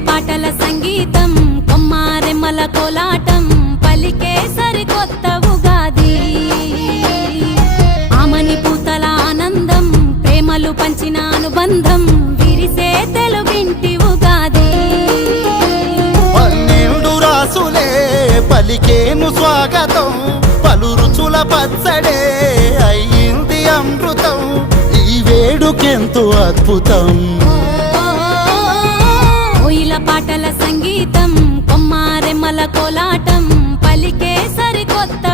పాటల సంగీతం కొమ్మారెమ్మల కోలాటం పలికే సరికొత్త ఉగాది ఆమని పూతల ఆనందం ప్రేమలు పంచిన అనుబంధం విరిసే తెలుగింటి ఉగాది పన్నెండు రాసులే పలికేను స్వాగతం పలు రుచుల పచ్చడే అయ్యింది అమృతం ఈ వేడుకెంతో అద్భుతం పాటల సంగీతం కొమ్మారెమ్మల కోలాటం పలికే సరికొత్త